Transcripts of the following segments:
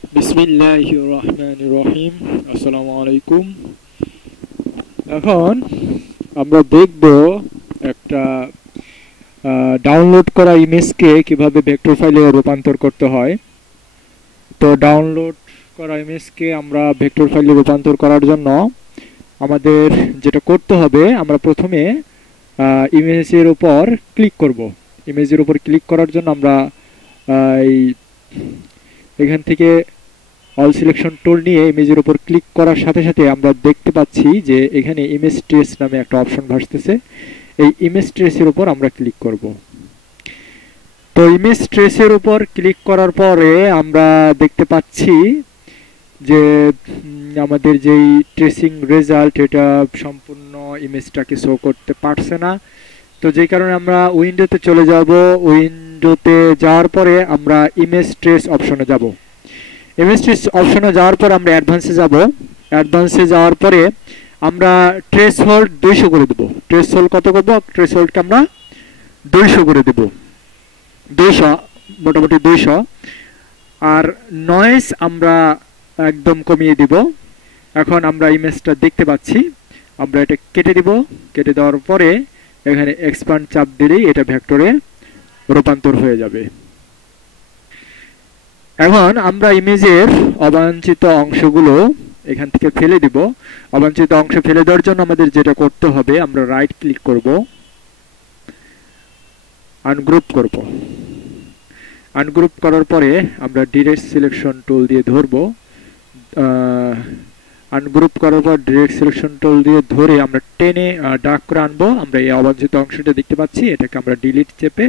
বিসমিল্লাহির রহমানির রহিম। আসসালামু আলাইকুম। এখন আমরা দেখব একটা ডাউনলোড করা ইমেজকে কিভাবে ভেক্টর ফাইলে রূপান্তর করতে হয়। তো ডাউনলোড করা ইমেজকে আমরা ভেক্টর ফাইলে রূপান্তর করার জন্য আমাদের যেটা করতে হবে, আমরা প্রথমে ইমেজের উপর ক্লিক করব। ইমেজের উপর ক্লিক করার জন্য আমরা এখান থেকে অল সিলেকশন টুল নিয়ে ইমেজের উপর ক্লিক করার সাথে সাথে আমরা দেখতে পাচ্ছি যে এখানে ইমেজ ট্রেস নামে একটা অপশন ভাসতেছে। এই ইমেজ ট্রেসের উপর আমরা ক্লিক করব। তো ইমেজ ট্রেসের উপর ক্লিক করার পরে আমরা দেখতে পাচ্ছি যে আমাদের যেই ট্রেসিং রেজাল্ট এটা সম্পূর্ণ ইমেজটাকে শো করতে পারছে না। তো যেই কারণে আমরা উইন্ডোতে চলে যাব। উইন্ডোতে যাওয়ার পরে আমরা ইমেজ ট্রেস অপশনে যাব। ইমেজ ট্রেস অপশনে যাওয়ার পর আমরা অ্যাডভান্সে যাব। অ্যাডভান্সে যাওয়ার পরে আমরা ট্রেস হোল্ড 200 করে দেব। ট্রেস হোল্ড কত করব? ট্রেস হোল্ডকে আমরা 200 করে দেব। 200, মোটামুটি 200। আর নয়েজ আমরা একদম কমিয়ে দিব। এখন আমরা ইমেজটা দেখতে পাচ্ছি। আমরা এটা কেটে দিব। কেটে দেওয়ার পরে এখানে এক্সপ্যান্ড চাপ দিলেই এটা ভেক্টরে রূপান্তর হয়ে যাবে। এখন আমরা ইমেজের অবাঞ্ছিত অংশগুলো এখান থেকে ফেলে দিব। অবাঞ্ছিত অংশ ফেলে দেওয়ার জন্য আমাদের যেটা করতে হবে, আমরা রাইট ক্লিক করব, আনগ্রুপ করব। আনগ্রুপ করার পরে আমরা ডিরেক্ট সিলেকশন টুল দিয়ে ধরব। আনগ্রুপ করার পর ডিরেক্ট সিলেকশন টুল দিয়ে ধরে আমরা টেনে ডার্ক করে আনবো। আমরা এই অবাঞ্ছিত অংশটা দেখতে পাচ্ছি, এটাকে আমরা ডিলিট চেপে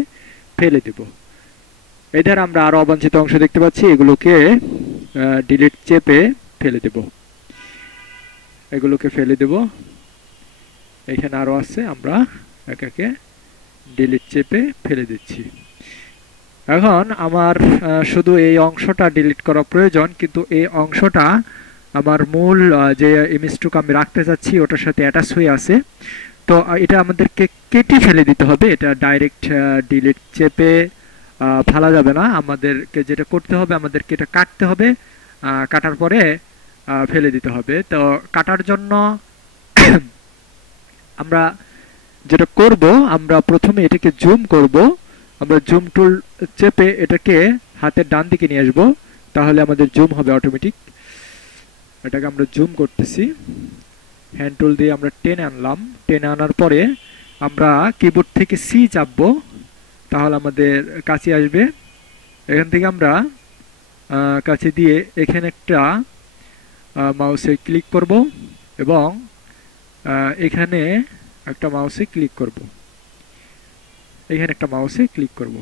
ফেলে দেব। এই ধারে আমরা আরো অবাঞ্ছিত অংশ দেখতে পাচ্ছি, এগুলোকে ডিলিট চেপে ফেলে দেব। এগুলোকে ফেলে দেব। এখানে আরো আছে, আমরা এটাকে ডিলিট চেপে ফেলে দিচ্ছি। এখন আমার শুধু এই অংশটা ডিলিট করা প্রয়োজন, কিন্তু এই অংশটা আমার মূল যে ইমেজটুকু আমি রাখতে চাচ্ছি ওটার সাথে অ্যাটাচ হয়ে আছে। তো এটা আমাদেরকে কেটে ফেলে দিতে হবে। এটা ডাইরেক্ট ডিলিট চেপে ফেলা যাবে না। আমাদেরকে যেটা করতে হবে, আমাদেরকে এটা কাটতে হবে। কাটার পরে ফেলে দিতে হবে। তো কাটার জন্য আমরা যেটা করব, আমরা প্রথমে এটাকে জুম করব। আমরা জুম টুল চেপে এটাকে হাতের ডান দিকে নিয়ে আসবো, তাহলে আমাদের জুম হবে অটোমেটিক। এটাকে আমরা জুম করতেছি। হ্যান্ড টুল দিয়ে আমরা টেনে আনলাম। টেনে আনার পরে আমরা কিবোর্ড থেকে সি চাপবো, তাহলে আমাদের কাছে আসবে। এখান থেকে আমরা কাছে দিয়ে এখানে একটা মাউসে ক্লিক করব এবং এখানে একটা মাউসে ক্লিক করব। এখানে একটা মাউসে ক্লিক করব।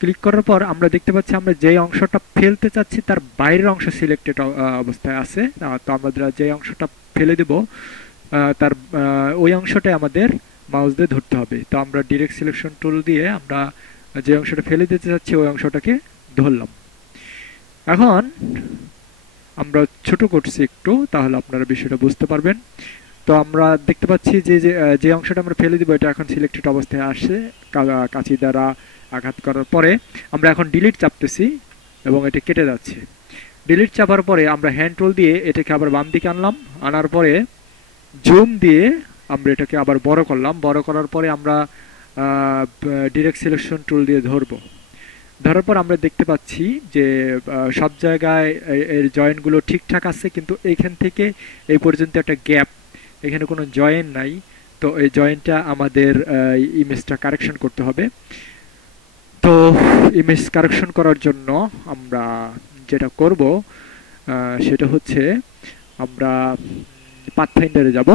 ক্লিক করার পর আমরা দেখতে পাচ্ছি আমরা যে অংশটা ফেলতে চাচ্ছি তার বাইরের অংশ সিলেক্টেড অবস্থায় আছে। তো আমরা যে অংশটা ফেলে দেব তার ওই অংশটাই আমাদের মাউস দিয়ে ধরতে হবে। তো আমরা ডিরেক্ট সিলেকশন টুল দিয়ে আমরা যে অংশটা ফেলে দিতে চাচ্ছি ওই অংশটাকে ধরলাম। এখন আমরা ছোট করছি একটু, তাহলে আপনারা বিষয়টা বুঝতে পারবেন। তো আমরা দেখতে পাচ্ছি যে যে অংশটা আমরা ফেলে দিব এটা এখন সিলেক্টেড অবস্থায় আসে। কাঁচি দ্বারা আঘাত করার পরে আমরা এখন ডিলিট চাপতেছি এবং এটা কেটে যাচ্ছে। ডিলিট চাপার পরে আমরা হ্যান্ড টুল দিয়ে এটাকে আবার বাম দিকে আনলাম। আনার পরে জুম দিয়ে আমরা এটাকে আবার বড় করলাম। বড় করার পরে আমরা ডিরেক্ট সিলেকশন টুল দিয়ে ধরবো। ধরার পর আমরা দেখতে পাচ্ছি যে সব জায়গায় এর জয়েন্টগুলো ঠিকঠাক আছে, কিন্তু এইখান থেকে এই পর্যন্ত একটা গ্যাপ, এখানে কোনো জয়েন্ট নাই। তো এই জয়েন্টটা আমাদের ইমেজটা কারেকশন করতে হবে। তো ইমেজ কারেকশন করার জন্য আমরা যেটা করব সেটা হচ্ছে আমরা পাথফাইন্ডারে যাব।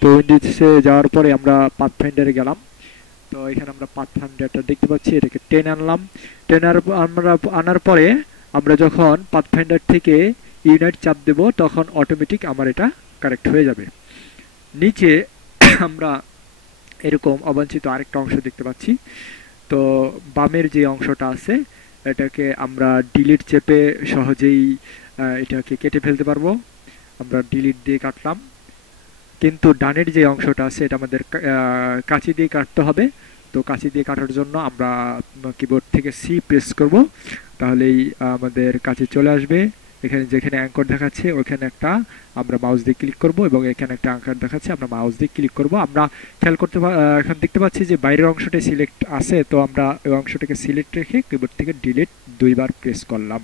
তো উইন্ডোজে যাওয়ার পরে আমরা পাথফাইন্ডারে গেলাম। তো এখানে আমরা পাথফাইন্ডারটা দেখতে পাচ্ছি, এটাকে টেনে আনলাম। আমরা আনার পরে আমরা যখন পাথফাইন্ডার থেকে ইউনাইট চাপ দেব তখন অটোমেটিক আমার এটা কারেক্ট হয়ে যাবে। নিচে আমরা এরকম অবাঞ্ছিত আরেকটা অংশ দেখতে পাচ্ছি। তো বামের যে অংশটা আছে এটাকে আমরা ডিলিট চেপে সহজেই এটাকে কেটে ফেলতে পারবো। আমরা ডিলিট দিয়ে কাটলাম। কিন্তু ডানের যে অংশটা আছে এটা আমাদের কাঁচি দিয়ে কাটতে হবে। তো কাঁচি দিয়ে কাটার জন্য আমরা কিবোর্ড থেকে সি প্রেস করব, তাহলেই আমাদের কাঁচি চলে আসবে। এখানে যেখানে অ্যাঙ্কর দেখাচ্ছে ওখানে একটা আমরা মাউস দিয়ে ক্লিক করব, এবং এখানে একটা অ্যাঙ্কর দেখাচ্ছে আমরা মাউস দিয়ে ক্লিক করব। আমরা খেয়াল করতে এখন দেখতে পাচ্ছি যে বাইরের অংশটা সিলেক্ট আছে, তো আমরা ওই অংশটাকে সিলেক্ট রেখে কিবোর্ড থেকে ডিলিট 2বার প্রেস করলাম।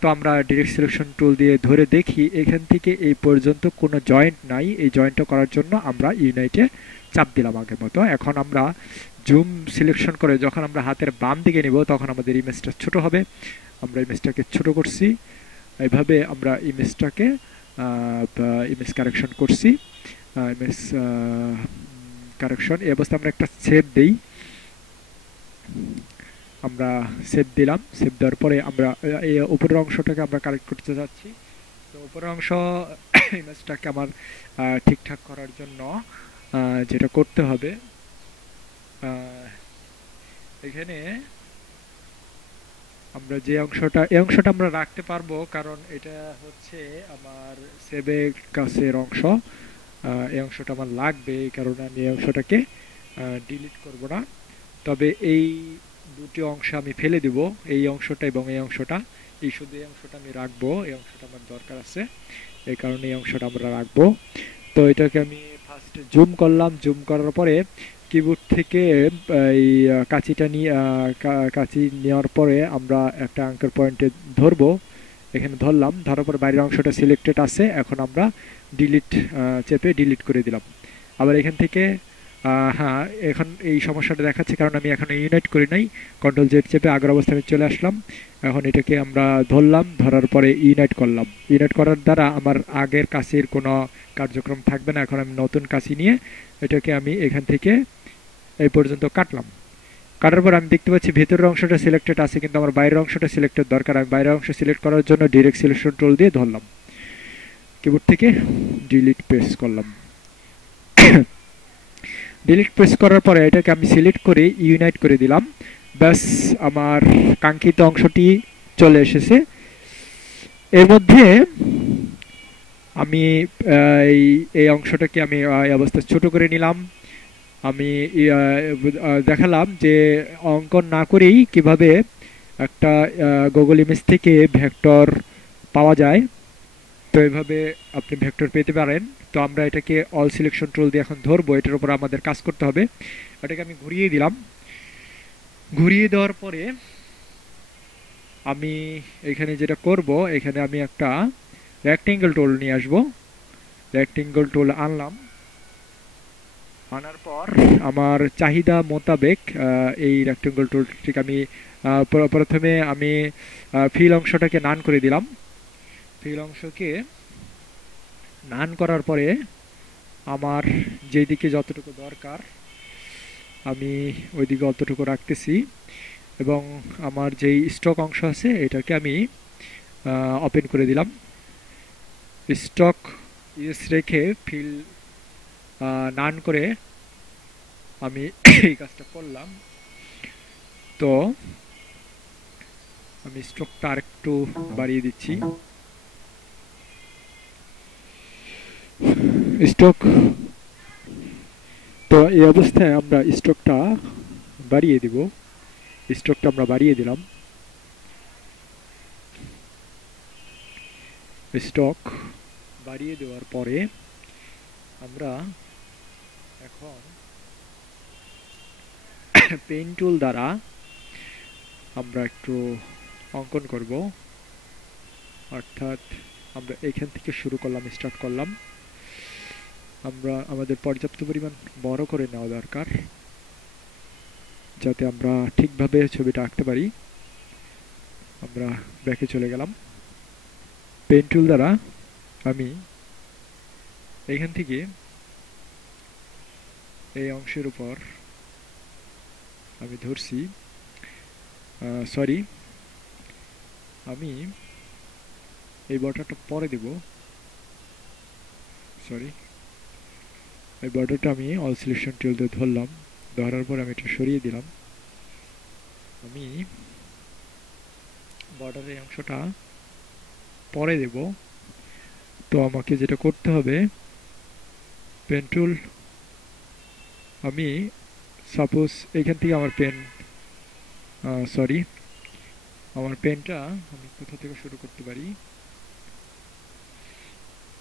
তো আমরা ডিরেক্ট সিলেকশন টুল দিয়ে ধরে দেখি এখান থেকে এই পর্যন্ত কোনো জয়েন্ট নাই। এই জয়েন্টটা করার জন্য আমরা ইউনাইটে চাপ দিলাম আগের মতো। এখন আমরা জুম সিলেকশন করে যখন আমরা হাতের বাম দিকে নিব তখন আমাদের ইমেজটা ছোট হবে। আমরা ইমেজটাকে ছোট করছি, এইভাবে আমরা ইমেজটাকে ইমেজ কারেকশন করছি। ইমেজ কারেকশন এই অবস্থায় আমরা একটা সেভ দিই। আমরা সেভ দিলাম। সেভ দেওয়ার পরে আমরা এই উপরের অংশটাকে আমরা কারেক্ট করতে যাচ্ছি। তো উপরের অংশ ইমেজটাকে আমার ঠিকঠাক করার জন্য যেটা করতে হবে, এখানে আমরা যে অংশটা এই অংশটা আমরা রাখতে পারবো, কারণ এটা হচ্ছে আমার সেভের কাছের অংশ। এই অংশটা আমার লাগবে, এই কারণে আমি এই অংশটাকে ডিলিট করব না। তবে এই দুটি অংশ আমি ফেলে দিব, এই অংশটা এবং এই অংশটা। এই শুধু এই অংশটা আমি রাখবো, এই অংশটা আমার দরকার আছে, এই কারণে এই অংশটা আমরা রাখবো। তো এটাকে আমি ফার্স্টে জুম করলাম। জুম করার পরে কিবোর্ড থেকে এই কাঁচিটা নিয়ে কাঁচি নেওয়ার পরে আমরা একটা অ্যাঙ্কার পয়েন্টে ধরবো। এখানে ধরলাম, ধরার পর বাইরের অংশটা সিলেক্টেড আছে। এখন আমরা ডিলিট চেপে ডিলিট করে দিলাম। আবার এখান থেকে হ্যাঁ, এখন এই সমস্যাটা দেখাচ্ছে কারণ আমি এখন ইউনাইট করি নাই। কন্ট্রোল জেড চেপে আগের অবস্থায় চলে আসলাম। এখন এটাকে আমরা ধরলাম, ধরার পরে ইউনাইট করলাম। ইউনাইট করার দ্বারা আমার আগের কাঁচির কোনো কার্যক্রম থাকবে না। এখন আমি নতুন কাঁচি নিয়ে এটাকে আমি এখান থেকে এই পর্যন্ত কাটলাম। কাটার পর আমি দেখতে পাচ্ছি ভেতরের অংশটা সিলেক্টেড আছে, কিন্তু আমার বাইরের অংশটা সিলেক্টেড দরকার। আমি বাইরের অংশ সিলেক্ট করার জন্য ডিরেক্ট সিলেকশন টুল দিয়ে ধরলাম, কিবোর্ড থেকে ডিলিট প্রেস করলাম। ডিলিট প্রেস করার পরে এটাকে আমি সিলেক্ট করে ইউনাইট করে দিলাম। ব্যাস, আমার কাঙ্ক্ষিত অংশটি চলে এসেছে। এর মধ্যে আমি এই অংশটাকে আমি এই অবস্থায় ছোট করে নিলাম। আমি দেখালাম যে অঙ্কন না করেই কিভাবে একটা গুগল ইমেজ থেকে ভেক্টর পাওয়া যায়। তো এইভাবে আপনি ভেক্টর পেতে পারেন। তো আমরা এটাকে অল সিলেকশন টুল দিয়ে এখন ধরবো, এটার উপর আমাদের কাজ করতে হবে। এটাকে আমি ঘুরিয়ে দিলাম। ঘুরিয়ে দেওয়ার পরে আমি এখানে যেটা করব, এখানে আমি একটা রেক্টেঙ্গেল টুল নিয়ে আসব। রেক্টেঙ্গেল টুল আনলাম। আনার পর আমার চাহিদা মোতাবেক এই রেক্টেঙ্গেল টুলটিকে আমি প্রথমে আমি ফিল অংশটাকে নান করে দিলাম। ফিল অংশকে নান করার পরে আমার যেই দিকে যতটুকু দরকার আমি ওইদিকে অতটুকু রাখতেছি, এবং আমার যেই স্টক অংশ আছে এটাকে আমি ওপেন করে দিলাম। স্টক ইয়েস রেখে ফিল নান করে আমি এই কাজটা করলাম। তো আমি স্টকটা আরেকটু বাড়িয়ে দিচ্ছি। স্টক, তো এই অবস্থায় আমরা স্টকটা বাড়িয়ে দিব। স্টকটা আমরা বাড়িয়ে দিলাম। স্টক বাড়িয়ে দেওয়ার পরে আমরা এখন পেন টুল দ্বারা আমরা একটু অঙ্কন করব। অর্থাৎ আমরা এখান থেকে শুরু করলাম, স্টার্ট করলাম। আমরা আমাদের পর্যাপ্ত পরিমাণ বড় করে নেওয়া দরকার যাতে আমরা ঠিকভাবে ছবিটা আঁকতে পারি। আমরা ব্যাকে চলে গেলাম। পেন টুল দ্বারা আমি এখান থেকে এই অংশের উপর আমি ধরছি, সরি, আমি এই বর্ডারটা পরে দেব। সরি, এই বর্ডারটা আমি অল সিলেকশন টুল দিয়ে ধরলাম। ধরার পর আমি এটা সরিয়ে দিলাম। আমি বর্ডারের অংশটা পরে দেব। তো আমাকে যেটা করতে হবে, পেন টুল আমি সাপোজ এখান থেকে আমার পেন সরি আমার পেনটা আমি কোথা থেকে শুরু করতে পারি,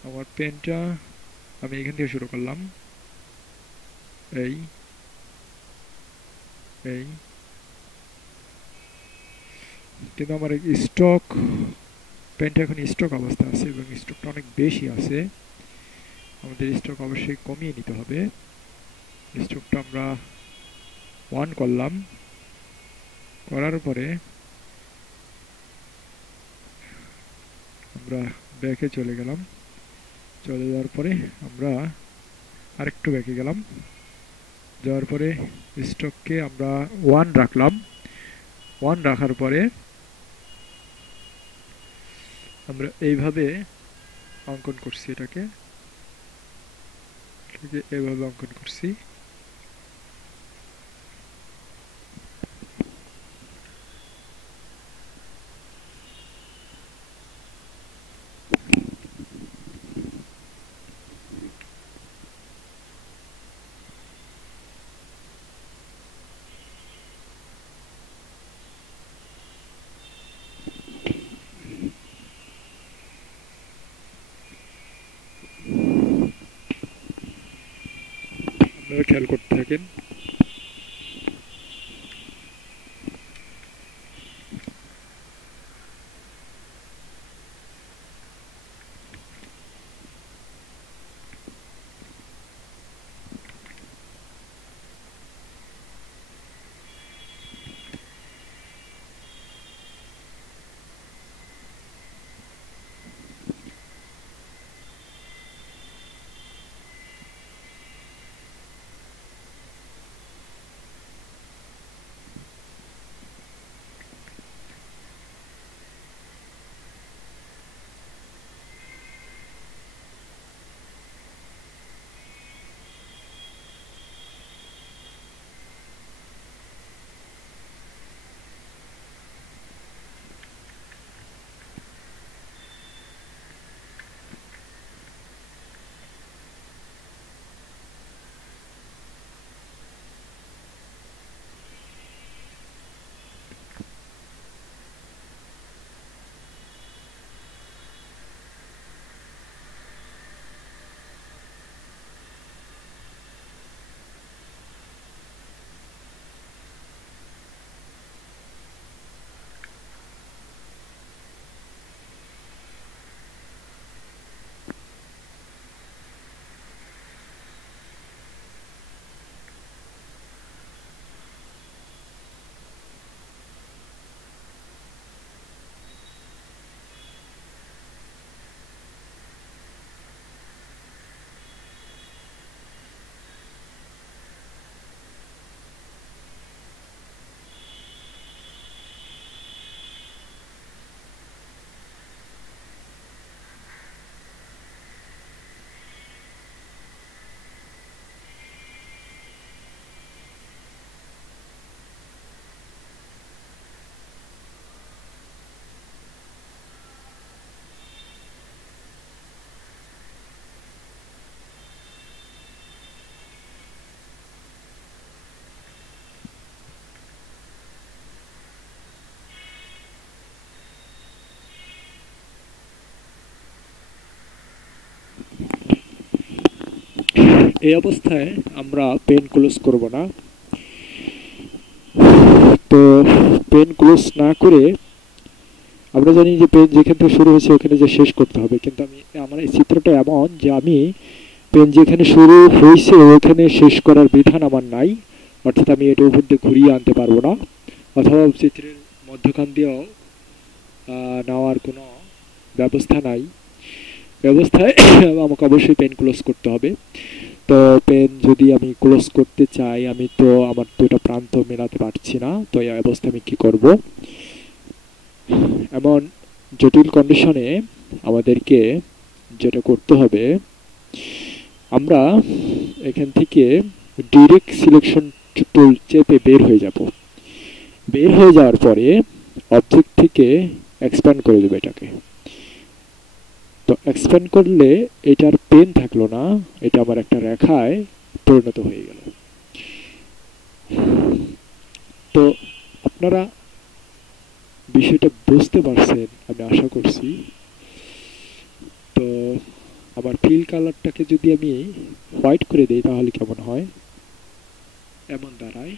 আমার পেনটা আমি এখান থেকে শুরু করলাম, এই এই কিন্তু আমার স্টক পেনটা এখন স্টক অবস্থা আছে এবং স্টকটা অনেক বেশি আছে, আমাদের স্টক অবশ্যই কমিয়ে নিতে হবে। স্টকটা আমরা 1 করলাম, করার পরে আমরা ব্যাকে চলে গেলাম, চলে যাওয়ার পরে আমরা আরেকটু ব্যাকে গেলাম, যাওয়ার পরে স্টককে আমরা 1 রাখলাম, 1 রাখার পরে আমরা এইভাবে অঙ্কন করছি, এটাকে এইভাবে অঙ্কন করছি। আপনারা খেয়াল করতে থাকেন। এই অবস্থায় আমরা পেন ক্লোজ করব না, তো পেন ক্লোজ না করে আমরা জানি যে পেন যেখান থেকে শুরু হয়েছে ওখানে যে শেষ করতে হবে, কিন্তু আমার এই চিত্রটা এমন যে আমি পেন যেখানে শুরু হয়েছে ওখানে শেষ করার বিধান আমার নাই, অর্থাৎ আমি এটার উপর দিয়ে ঘুরিয়ে আনতে পারবো না, অথবা চিত্রের মধ্যখান দিয়েও নেওয়ার কোনো ব্যবস্থা নাই। ব্যবস্থায় আমাকে অবশ্যই পেন ক্লোজ করতে হবে। তো পেন যদি আমি ক্লোজ করতে চাই, আমি তো আমার দুটো প্রান্ত মেলাতে পারছি না, তো এই অবস্থা আমি কি করব? এমন জটিল কন্ডিশনে আমাদেরকে যেটা করতে হবে, আমরা এখান থেকে ডিরেক্ট সিলেকশন টুল চেপে বের হয়ে যাব। বের হয়ে যাওয়ার পরে অবজেক্ট থেকে এক্সপ্যান্ড করে দেবো এটাকে। তো এক্সপ্যান্ড করলে এটার পেন থাকলো না, এটা আমার একটা রেখায় পরিণত হয়ে গেল। তো আপনারা বিষয়টা বুঝতে পারছেন আমি আশা করছি। তো আমার ফিল কালারটাকে যদি আমি হোয়াইট করে দেই তাহলে কেমন হয়, এমন দাঁড়ায়।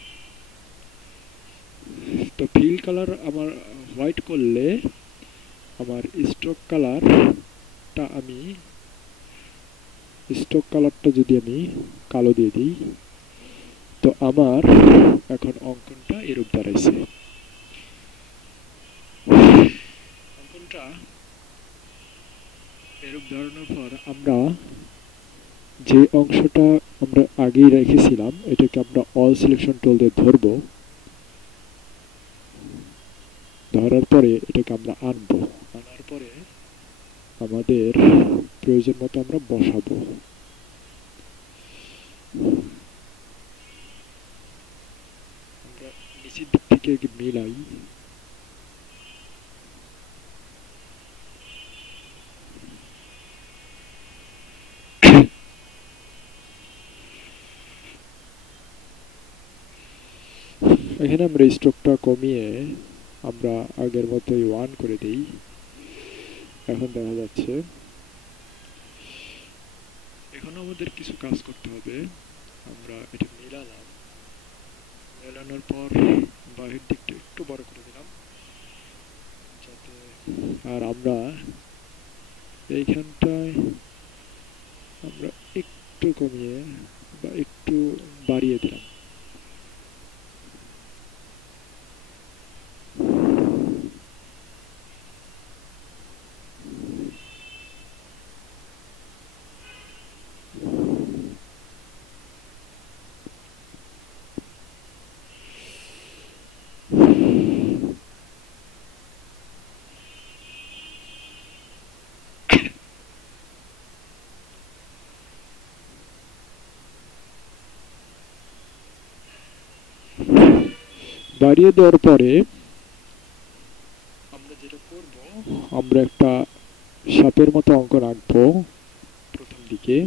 তো ফিল কালার আমার হোয়াইট করলে আমার স্ট্রোক কালারটা যদি আমি কালো দিয়ে দিই, তো আমার এখন অঙ্কনটা এরূপ দাঁড়াইছে। অঙ্কনটা এরূপ দাঁড়ানোর পর আমরা যে অংশটা আমরা আগেই রেখেছিলাম এটাকে আমরা অল সিলেকশন টুল দিয়ে ধরবো। ধরার পরে এটাকে আমরা আনবো, আনার পরে আমাদের প্রয়োজন মতো আমরা বসাবো। আমরা নিচের দিক থেকে মিলাই। এখানে আমরা স্ট্রোকটা কমিয়ে আমরা আগের মতোই 1 করে দেই। এখন দেখা যাচ্ছে এখন আমাদের কিছু কাজ করতে হবে। আমরা এটা মেলালাম, মেলানোর পর বাহির দিকটা একটু বড় করে দিলাম যাতে, আর আমরা এইখানটায় আমরা একটু কমিয়ে বা একটু বাড়িয়ে দিলাম। বাড়িয়ে দেওয়ার পরে আমরা যেটা করব, আমরা একটা সাপের মতো অঙ্কন আঁকবো প্রথম দিকে।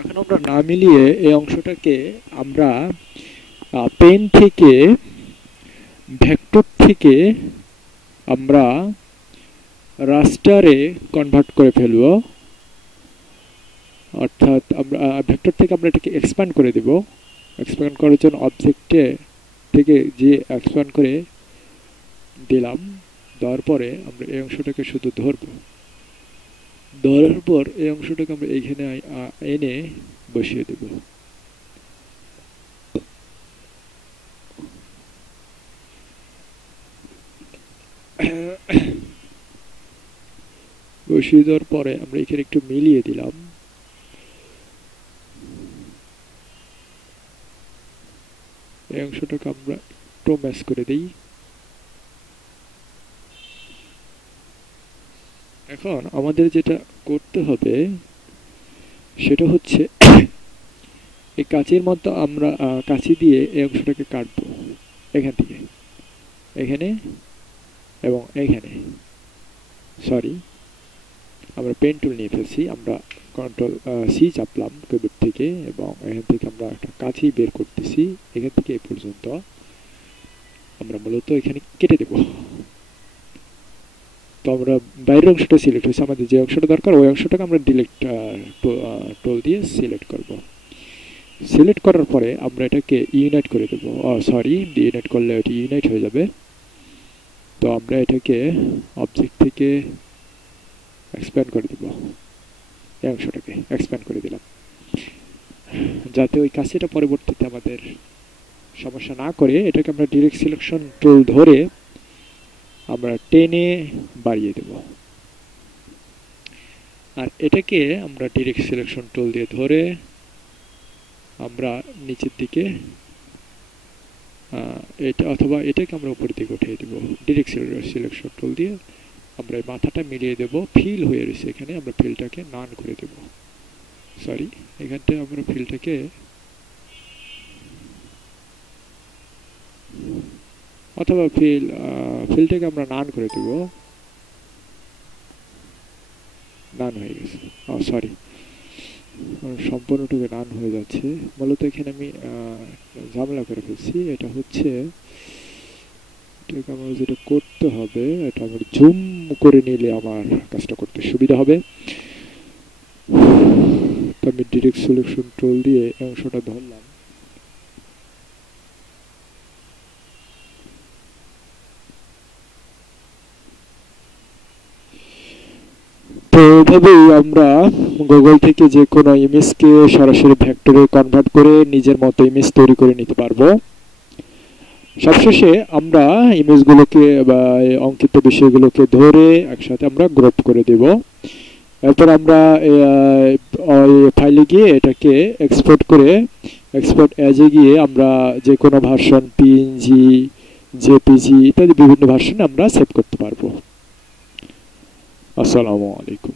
এখন আমরা না মিলিয়ে এই অংশটাকে আমরা পেন থেকে ভেক্টর থেকে আমরা রাস্টারে কনভার্ট করে ফেলব। অর্থাৎ আমরা ভেক্টর থেকে আমরা এটাকে এক্সপ্যান্ড করে দেব। এক্সপ্যান্ড করার জন্য অবজেক্টে থেকে যে এক্সপ্যান্ড করে দিলাম, দেওয়ার পরে আমরা এই অংশটাকে শুধু ধরব। ধরার পর এই অংশটাকে আমরা এইখানে এনে বসিয়ে দেব। বসিয়ে দেওয়ার পরে আমরা এখানে একটু মিলিয়ে দিলাম। এই অংশটাকে আমরা একটু ম্যাচ করে দিই। এখন আমাদের যেটা করতে হবে সেটা হচ্ছে এই কাঁচির মতো আমরা কাঁচি দিয়ে এই অংশটাকে কাটবো, এখান থেকে এখানে এবং এখানে, সরি আমরা পেন টুল নিয়ে ফেলছি, আমরা কন্ট্রোল সি চাপলাম কিবোর্ড থেকে এবং এখান থেকে আমরা একটা কাঁচি বের করতেছি, এখান থেকে এই পর্যন্ত আমরা মূলত এখানে কেটে দেব। তো আমরা বাইরের অংশটা সিলেক্ট হয়েছে, আমাদের যে অংশটা দরকার ওই অংশটাকে আমরা ডিলিট টুল দিয়ে সিলেক্ট করব। সিলেক্ট করার পরে আমরা এটাকে ইউনাইট করে দেব, সরি ইউনাইট করলে এটি ইউনাইট হয়ে যাবে। তো আমরা এটাকে অবজেক্ট থেকে এক্সপ্যান্ড করে দেব, এই অংশটাকে এক্সপ্যান্ড করে দিলাম, যাতে ওই কাছিটা পরবর্তীতে আমাদের সমস্যা না করে। এটাকে আমরা ডিরেক্ট সিলেকশন টুল ধরে আমরা টেনে বাড়িয়ে দেব, আর এটাকে আমরা ডিরেক্ট সিলেকশন টুল দিয়ে ধরে আমরা নিচের দিকে এটা অথবা এটাকে আমরা উপরের দিকে উঠিয়ে দেব। ডিরেক্ট সিলেকশন টুল দিয়ে আমরা এই মাথাটা মিলিয়ে দেব, ফিল হয়ে রয়েছে এখানে, আমরা ফিলটাকে নান করে দেব, সরি এখানটা আমরা ফিলটাকে অথবা ফিলটাকে আমরা নান করে দেব, নান হয়ে গেছে, সরি সম্পূর্ণটুকু নান হয়ে যাচ্ছে। মূলত এখানে আমি ঝামেলা করে ফেলছি, এটা হচ্ছে এটাকে আমার যেটা করতে হবে, এটা আমার জুম করে নিলে আমার কাজটা করতে সুবিধা হবে। তো আমি ডিরেক্ট সিলেকশন টুল দিয়ে অংশটা ধরলাম, তো এভাবেই আমরা গুগল থেকে যে কোনো ইমেজকে সরাসরি ভেক্টরে কনভার্ট করে নিজের মতো ইমেজ তৈরি করে নিতে পারবো। সবশেষে আমরা ইমেজগুলোকে বা অঙ্কিত বিষয়গুলোকে ধরে একসাথে আমরা গ্রুপ করে দেব। এরপর আমরা ফাইলে গিয়ে এটাকে এক্সপোর্ট করে এক্সপোর্ট অ্যাজে গিয়ে আমরা যে কোনো ভার্সন পিএনজি, জেপিজি ইত্যাদি বিভিন্ন ভার্সনে আমরা সেভ করতে পারবো। আসসালামু আলাইকুম।